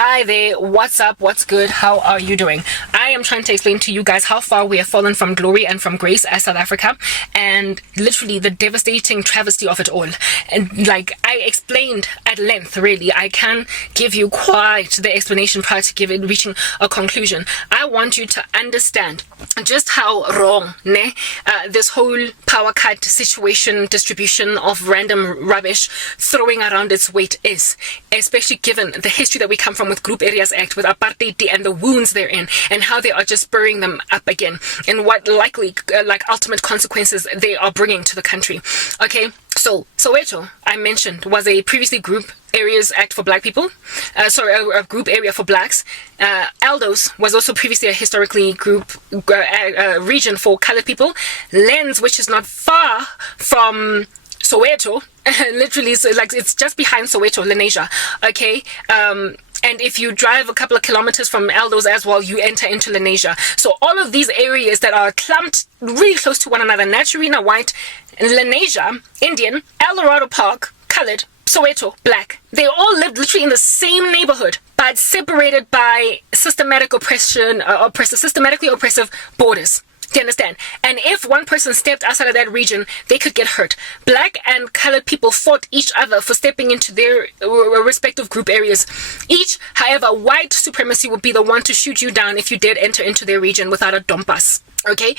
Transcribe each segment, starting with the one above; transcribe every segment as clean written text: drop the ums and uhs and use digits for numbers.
Hi there, what's up, what's good, how are you doing? I am trying to explain to you guys how far we have fallen from glory and from grace as South Africa, and literally the devastating travesty of it all. And like I explained at length, really, I can give you quite the explanation prior to reaching a conclusion. I want you to understand just how wrong this whole power cut situation, distribution of random rubbish, throwing around its weight is, especially given the history that we come from with Group Areas Act, with Apartheid and the wounds therein, and how they are just spurring them up again, and what likely ultimate consequences they are bringing to the country. Okay, so Soweto, I mentioned, was a previously Group Areas Act for Black people, a group area for blacks. Aldos was also previously a historically group region for colored people. Lens, which is not far from Soweto, literally, so like it's just behind Soweto, Lenasia. Okay, and if you drive a couple of kilometers from Aldos as well, you enter into Lenasia. So all of these areas that are clumped really close to one another: Naturina, white; Lenasia, Indian; El Dorado Park, colored; Soweto, black. They all lived literally in the same neighborhood, but separated by systematically oppressive borders. Do you understand? And if one person stepped outside of that region, they could get hurt. Black and colored people fought each other for stepping into their respective group areas. Each, however, white supremacy would be the one to shoot you down if you did enter into their region without a dompas. Okay?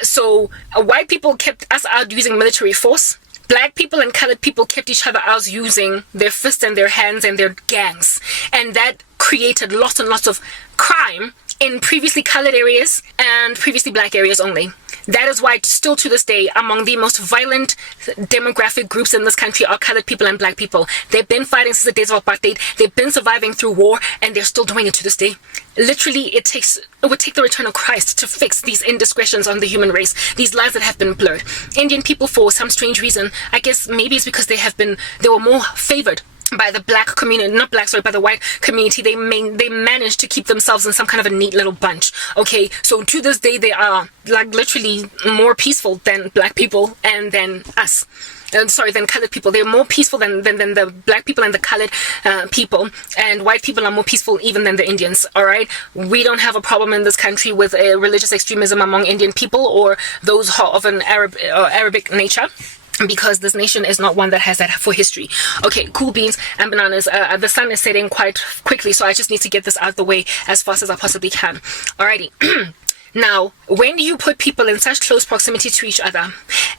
So white people kept us out using military force. Black people and colored people kept each other out using their fists and their hands and their gangs. And that created lots and lots of crime in previously colored areas and previously black areas only. That is why still to this day, among the most violent demographic groups in this country are colored people and black people. They've been fighting since the days of Apartheid. They've been surviving through war, and they're still doing it to this day. Literally, it would take the return of Christ to fix these indiscretions on the human race, these lives that have been blurred. Indian people, for some strange reason, I guess maybe it's because they were more favored by the black community, by the white community. They managed to keep themselves in some kind of a neat little bunch. Okay, so to this day, they are like literally more peaceful than black people and than us. Than colored people. They're more peaceful than the black people and the colored people, and white people are more peaceful even than the Indians. All right, we don't have a problem in this country with religious extremism among Indian people or those of an Arabic nature, because this nation is not one that has that for history. Okay, cool beans and bananas. The sun is setting quite quickly, so I just need to get this out of the way as fast as I possibly can. Alrighty. Now, when you put people in such close proximity to each other,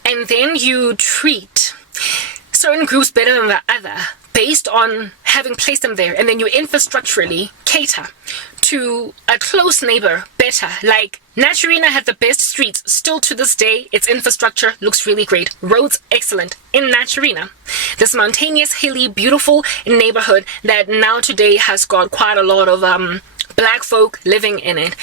and then you treat certain groups better than the other based on having placed them there, and then you infrastructurally cater to a close neighbor better, like Naturina had the best streets. Still to this day, its infrastructure looks really great. Roads excellent in Naturina. This mountainous, hilly, beautiful neighborhood that now today has got quite a lot of black folk living in it.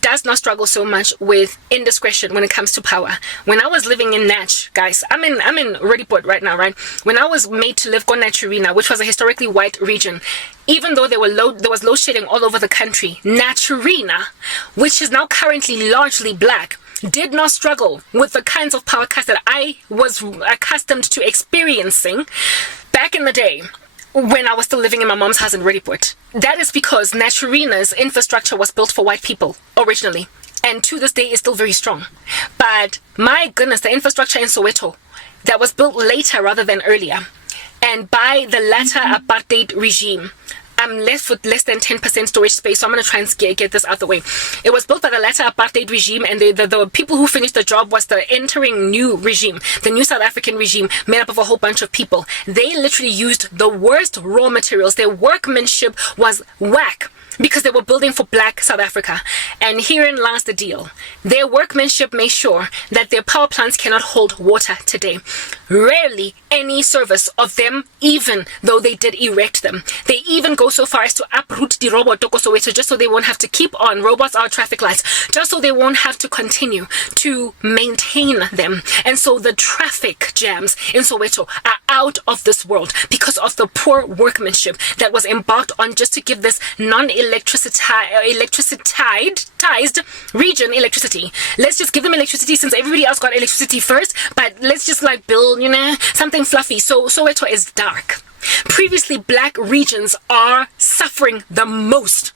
Does not struggle so much with indiscretion when it comes to power. When I was living in Natch, guys, I'm in Rediport right now, right? When I was made to live on Naturina, which was a historically white region, even though there was load shedding all over the country, Naturina, which is now currently largely black, did not struggle with the kinds of power cuts that I was accustomed to experiencing back in the day, when I was still living in my mom's house in Rediport. That is because Naturina's infrastructure was built for white people originally, and to this day is still very strong. But my goodness, the infrastructure in Soweto that was built later rather than earlier, and by the latter Apartheid regime, I'm left with less than 10% storage space, so I'm going to try and get this out the way. It was built by the latter Apartheid regime, and the people who finished the job was the entering new regime, the new South African regime, made up of a whole bunch of people. They literally used the worst raw materials. Their workmanship was whack, because they were building for black South Africa. And herein lies the deal. Their workmanship made sure that their power plants cannot hold water today. Rarely any service of them, even though they did erect them. They even go so far as to uproot the robot Soweto just so they won't have to keep on. Robots are traffic lights, just so they won't have to continue to maintain them. And so the traffic jams in Soweto are out of this world because of the poor workmanship that was embarked on just to give this electricitized region electricity. Let's just give them electricity since everybody else got electricity first, but let's just like build, something fluffy. So Soweto is dark. Previously black regions are suffering the most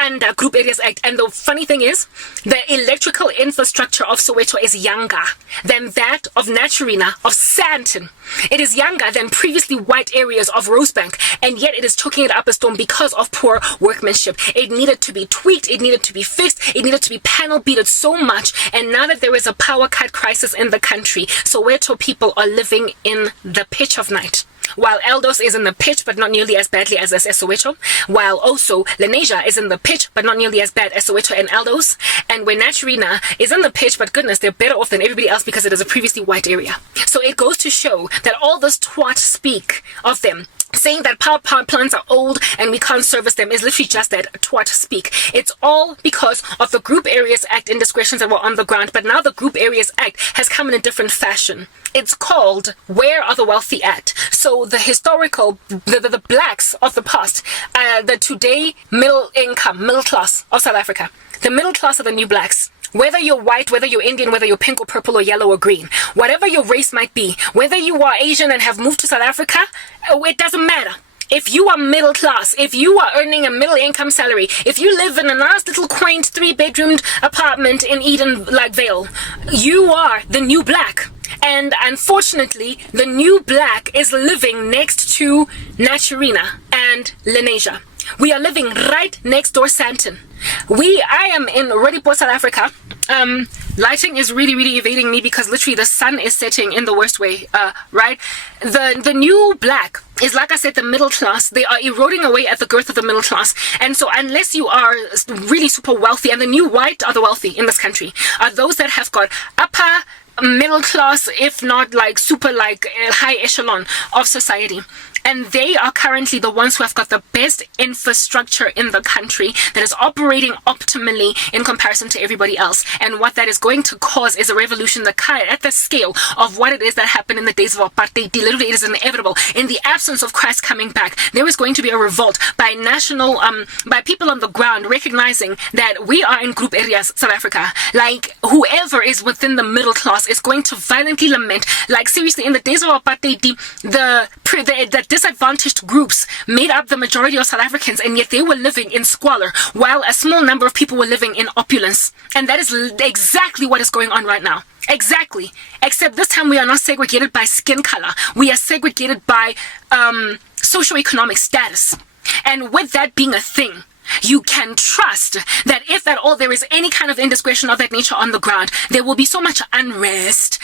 under Group Areas Act. And the funny thing is, the electrical infrastructure of Soweto is younger than that of Naturina, of Sandton. It is younger than previously white areas of Rosebank, and yet it is choking it up a storm because of poor workmanship. It needed to be tweaked, it needed to be fixed, it needed to be panel beated so much, and now that there is a power cut crisis in the country, Soweto people are living in the pitch of night. While Eldos is in the pitch, but not nearly as badly as Soweto. While also Lenasia is in the pitch, but not nearly as bad as Soweto and Eldos. And when Naturina is in the pitch, but goodness, they're better off than everybody else because it is a previously white area. So it goes to show that all this twat speak of them, saying that power plants are old and we can't service them, is literally just that twat speak. It's all because of the Group Areas Act indiscretions that were on the ground, but now the Group Areas Act has come in a different fashion. It's called Where Are the Wealthy At? So the historical, the blacks of the past, the today middle income, middle class of South Africa, the middle class are the new blacks. Whether you're white, whether you're Indian, whether you're pink or purple or yellow or green, whatever your race might be, whether you are Asian and have moved to South Africa, it doesn't matter. If you are middle class, if you are earning a middle income salary, if you live in a nice little quaint 3-bedroomed apartment in Eden, like Vale, you are the new black. And unfortunately, the new black is living next to Naturina and Lenasia. We are living right next door Sandton. I am in Roodepoort, South Africa. Lighting is really evading me because literally the sun is setting in the worst way, right? The new black is, like I said, the middle class. They are eroding away at the girth of the middle class. And so unless you are really super wealthy, and the new white are the wealthy in this country, are those that have got upper middle class, if not like super like high echelon of society. And they are currently the ones who have got the best infrastructure in the country that is operating optimally in comparison to everybody else. And what that is going to cause is a revolution at the scale of what it is that happened in the days of Apartheid. Literally, it is inevitable. In the absence of Christ coming back, there is going to be a revolt by by people on the ground recognizing that we are in Group Areas, South Africa. Like, whoever is within the middle class is going to violently lament. Like, seriously, in the days of Apartheid, the disadvantaged groups made up the majority of South Africans, and yet they were living in squalor while a small number of people were living in opulence. And that is exactly what is going on right now. Exactly. Except this time we are not segregated by skin color. We are segregated by socioeconomic status. And with that being a thing, you can trust that if at all there is any kind of indiscretion of that nature on the ground, there will be so much unrest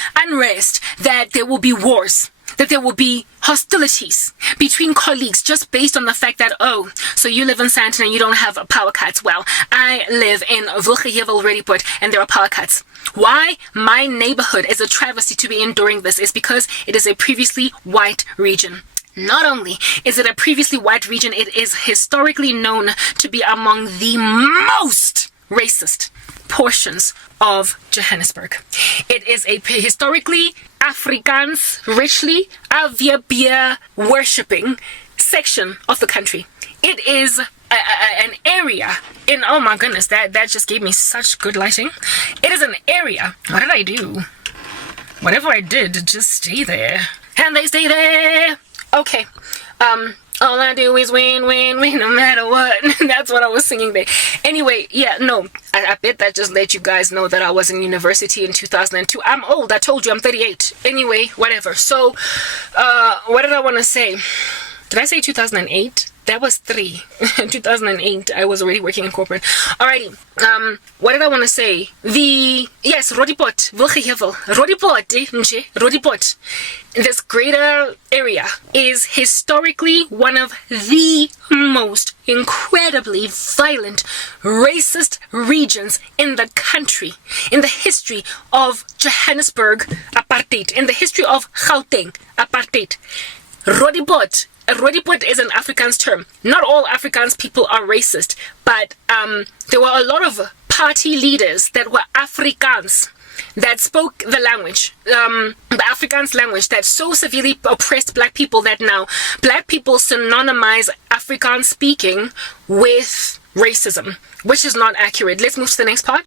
that there will be wars, that there will be hostilities between colleagues just based on the fact that, oh, so you live in Sandton and you don't have power cuts. Well, I live in Roodepoort and there are power cuts. Why my neighborhood is a travesty to be enduring this is because it is a previously white region. Not only is it a previously white region, it is historically known to be among the most racist portions of Johannesburg. It is a historically Afrikaans, richly Avia beer worshipping section of the country. It is an area in, oh my goodness, that just gave me such good lighting. It is an area. What did I do? Whatever I did, just stay there. And they stay there. Okay. All I do is win, no matter what. That's what I was singing there. Anyway, yeah, no. I bet that just let you guys know that I was in university in 2002. I'm old. I told you I'm 38. Anyway, whatever. So, what did I want to say? Did I say 2008? That was 3. 2008, I was already working in corporate. Alrighty. What did I want to say? Yes, Roodepoort. Roodepoort. This greater area is historically one of the most incredibly violent, racist regions in the country, in the history of Johannesburg apartheid, in the history of Gauteng apartheid. Roodepoort is an Afrikaans term. Not all Afrikaans people are racist, but there were a lot of party leaders that were Afrikaans, that spoke the language, the Afrikaans language, that so severely oppressed black people that now black people synonymize Afrikaans speaking with racism, which is not accurate. Let's move to the next part.